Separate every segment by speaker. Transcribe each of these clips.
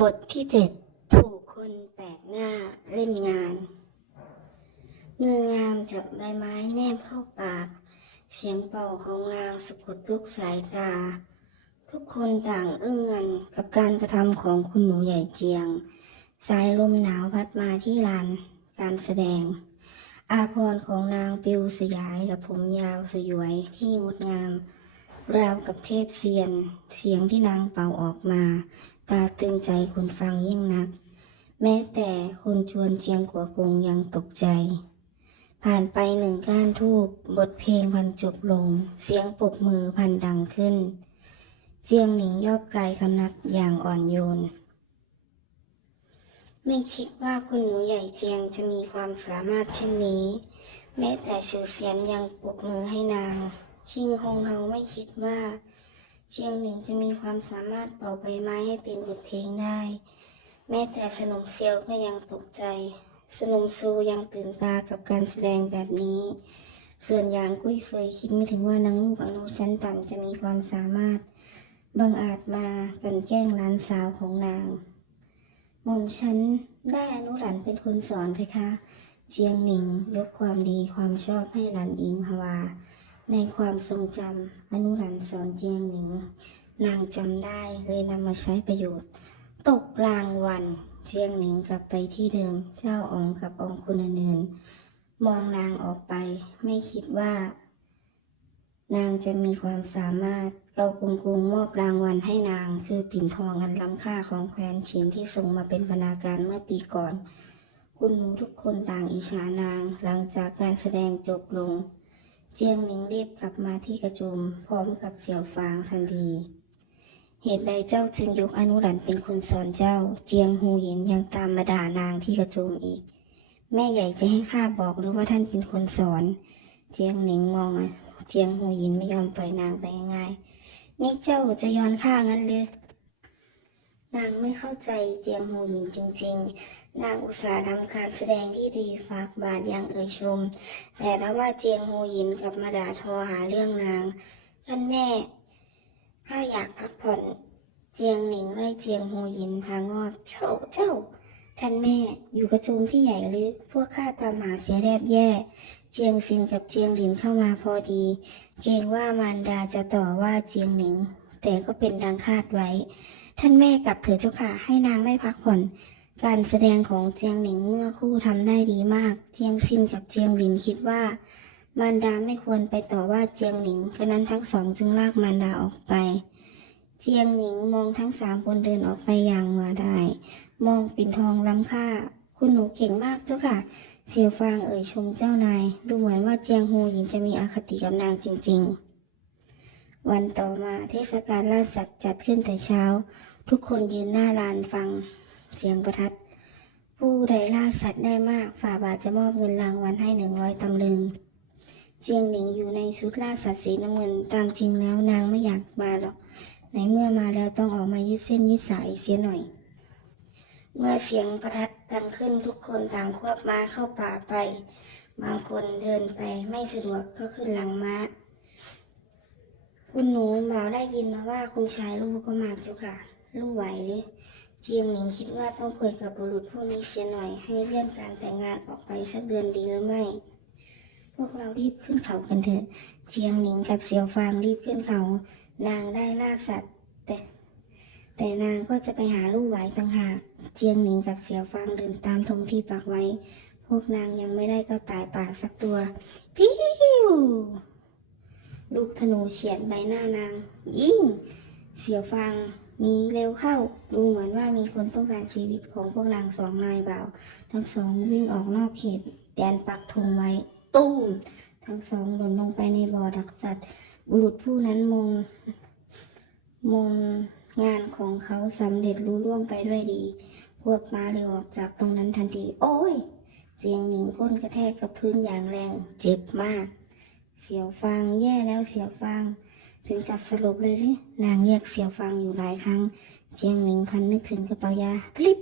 Speaker 1: บทที่เจ็ดถูกคนแปลกหน้าเล่นงาน มืองามจับใบไม้แนบเข้าปาก เสียงเป่าของนางสะกดทุกสายตา ทุกคนต่างอึ้งงันกับการกระทำของคุณหนูใหญ่เจียง สายลมหนาวพัดมาที่ลานการแสดง อาพรของนางปิวสยายกับผมยาวสยวยที่งดงาม ราวกับเทพเซียน เสียงที่นางเป่าออกมา ตาตึงใจคนฟังยิ่งนัก แม้แต่คนชวนเจียงกัวกงยังตกใจ ผ่านไปหนึ่งก้านทูบบทเพลงพันจบลง เสียงปบมือพันดังขึ้น เจียงหนิงยอบกายคำนับอย่างอ่อนโยน ไม่คิดว่าคุณหนูใหญ่เจียงจะมีความสามารถเช่นนี้ แม้แต่ชูเซียนยังปรบมือให้นาง ชิงฮงเฮาไม่คิดว่า เชียงหนิงจะมีความสามารถเป่าใบไม้ให้เป็นบทเพลงได้ แม้แต่สนมเซียวก็ยังตกใจ สนมซูยังตื่นตากับการแสดงแบบนี้ ส่วนอย่างกุ้ยเฟยคิดไม่ถึงว่านางลูกอนุชั้นต่ำจะมีความสามารถบังอาจมากันแกล้งหลานสาวของนางหม่อมฉันได้อนุหลันเป็นคนสอนเพคะเชียงหนิงยกความดีความชอบให้หลันอิงฮวา ในความทรงจำอนุหลันสอนเจียงหนิง นางจำได้เลยนำมาใช้ประโยชน์ ตกกลางวันเจียงหนิงกลับไปที่เดิมเจ้าอองกับองคุณอื่นมองนางออกไปไม่คิดว่า นางจะมีความสามารถเกากุงกุงมอบรางวัลให้นาง คือปิ่นทองอันล้ำค่าของแคว้นชินที่ส่งมาเป็นบรรณาการเมื่อปีก่อน คุณหนูทุกคนต่างอิจฉานางหลังจากการแสดงจบลง เจียงหนิงรีบกลับมาที่กระจุมพร้อมกับเสี่ยวฟางทันที เหตุใดเจ้าจึงยกอนุรันเป็นคนสอนเจ้า เจียงฮูหยินยังตามมาด่านางที่กระจุมอีก แม่ใหญ่จะให้ข้าบอกหรือว่าท่านเป็นคนสอน เจียงหนิงมองอะเจียงฮูหยินไม่ยอมปล่อยนางไปง่ายๆนี่เจ้าจะย้อนข้างั้นเลย นางไม่เข้าใจเจียงฮูหยินจริง ๆ นางอุตส่าห์ทำการแสดงที่ดีฝากบาทย่างเอ่ยชม แต่ถ้าว่าเจียงฮูหยินกลับมาด่าทอหาเรื่องนางท่านแม่ข้าอยากพักผ่อน เจียงหนิงไล่เจียงฮูหยินทางงอบเจ้าเจ้า ท่านแม่อยู่กระจุมพี่ใหญ่หรือพวกข้าตามหาเสียแทบแย่ เจียงซินกับเจียงหลินเข้ามาพอดี เกรงว่ามารดาจะต่อว่าเจียงหนิง แต่ก็เป็นดังคาดไว้ ท่านแม่กลับเถิดเจ้าค่ะ ให้นางได้พักผ่อน การแสดงของเจียงหนิงเมื่อคู่ทำได้ดีมาก เจียงซินกับเจียงหลินคิดว่า มารดาไม่ควรไปต่อว่าเจียงหนิงฉะนั้นทั้งสองจึงลากมารดาออกไป เจียงหนิงมองทั้งสามคนเดินออกไปอย่างเมื่อได้ มองปิ่นทองล้ำค่า คุณหนูเก่งมากเจ้าค่ะ เสี่ยวฟางเอ่ยชมเจ้านาย ดูเหมือนว่าเจียงฮูหยินจะมีอคติกับนางจริง ๆ วันต่อมาเทศกาลล่าสัตว์จัดขึ้นแต่เช้า ทุกคนยืนหน้าลานฟังเสียงประทัด ผู้ใดล่าสัตว์ได้มาก ฝ่าบาทจะมอบเงินรางวัลให้หนึ่งร้อยตำลึง เจียงหนิงอยู่ในชุดล่าสัตว์สีน้ำเงินตามจริงแล้วนางไม่อยากมาหรอก ในเมื่อมาแล้วต้องออกมายืดเส้นยืดสายเสียหน่อย เมื่อเสียงประทัดดังขึ้นทุกคนต่างควบม้าเข้าป่าไป บางคนเดินไปไม่สะดวกก็ขึ้นหลังม้า คุณหนูบ่าวได้ยินมาว่าคุณชายลูกก็มาเจ้าค่ะ ลูกไหวหรือเจียงหนิงคิดว่าต้องคุยกับบุรุษผู้นี้เสียหน่อยให้เลื่อนการแต่งงานออกไปสักเดือนดีหรือไม่ พวกเรารีบขึ้นเขากันเถอะ เจียงหนิงกับเสียวฟางรีบขึ้นเขา นางได้ล่าสัตว์แต่แต่นางก็จะไปหาลูกไหวต่างหาก เจียงหนิงกับเสียวฟางเดินตามธงที่ปักไว้ พวกนางยังไม่ได้ก็ตายปากสักตัว พิ้ว ลูกธนูเฉียดใบหน้านาง ยิ่ง เสียวฟังหนีเร็วเข้า ดูเหมือนว่ามีคนต้องการชีวิตของพวกนางสองนายบ่าว ทั้งสองวิ่งออกนอกเขต แดนปักธงไว้ ตุ้ม ทั้งสองหล่นลงไปในบ่อดักสัตว์ บุรุษผู้นั้นมองมองงานของเขาสำเร็จรู้ล่วงไปด้วยดี พวกม้าเร็วออกจากตรงนั้นทันที โอ้ย เสียงหนิงก้นกระแทกกับพื้นอย่างแรง เจ็บมาก เสียวฟางแย่แล้วเสียวฟาง ถึงกับสลบเลยหรือนางเรียกเสียวฟางอยู่หลายครั้ง เจียงหนิงพันนึกถึงกระเป๋ายาพลิบ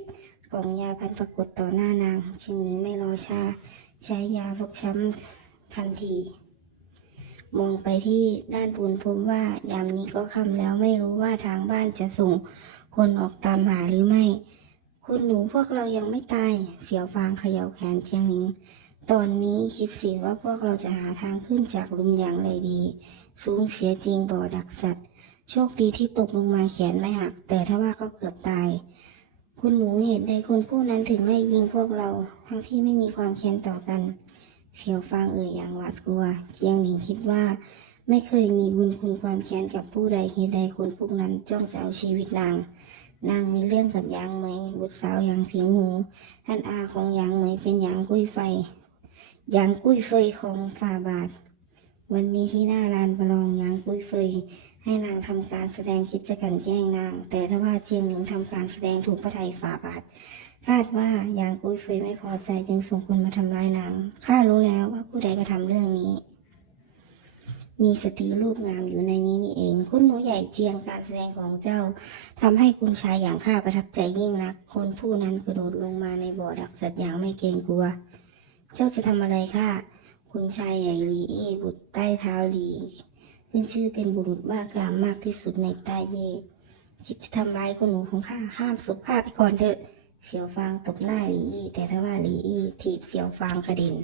Speaker 1: กล่องยาพันปรากฏต่อหน้านางเจียงหนิงไม่รอช้าใช้ยาฟกช้ำทันที มองไปที่ด้านปูนพบว่ายามนี้ก็ค่ำแล้วไม่รู้ว่าทางบ้านจะส่งคนออกตามหาหรือไม่ คุณหนูพวกเรายังไม่ตาย เสียวฟางเขย่าแขนเจียงหนิง ตอนนี้คิดสิว่าพวกเราจะหาทางขึ้นจากหลุมอย่างไรดี สูงเสียจริงบ่อดักสัตว์ โชคดีที่ตกลงมาแขนไม่หัก แต่ถ้าว่าก็เกือบตาย คุณหนูเหตุใดคนผู้นั้นถึงไล่ยิงพวกเรา ทั้งที่ไม่มีความแค้นต่อกัน เสียวฟางเอ่ยอย่างหวาดกลัว เจียงหนิงคิดว่า ไม่เคยมีบุญคุณความแค้นกับผู้ใดเหตุใดคนพวกนั้นจ้องจะเอาชีวิตนางนางมีเรื่องกับยางเหมยบุตรสาวยางผิงหูท่านอาของยางเหมยเป็นยางกุ้ยไฟ ยางกุ้ยเฟยของฝ่าบาท วันนี้ที่หน้าลานประลองยางกุ้ยเฟย ให้นางทำการแสดงคิดจะกันแกล้งนาง แต่ถ้าว่าเจียงหนิงทำการแสดงถูกพระไทยฝ่าบาทคาดว่ายางกุ้ยเฟยไม่พอใจจึงส่งคนมาทำร้ายนางข้ารู้แล้วว่าผู้ใดกระทำเรื่องนี้ มีสตรีรูปงามอยู่ในนี้นี่เอง คุณหนูใหญ่เจียงการแสดงของเจ้าทำให้คุณชายอย่างข้าประทับใจยิ่งนัก คนผู้นั้นกระโดดลงมาในบ่อดักสัตว์อย่างไม่เกรงกลัว เจ้าจะทำอะไรข้าคุณชายใหญ่ลีอี้บุตรใต้เท้าลีขึ้นชื่อเป็นบุรุษบ้ากามมากที่สุดในใต้เย่คิดจะทำร้ายคนหนูของข้าห้ามสุข้าไปก่อนเถอะ เสียวฟางตบหน้าลีอีแต่ถ้าว่าลีอีถีบเสียวฟางกระเด็น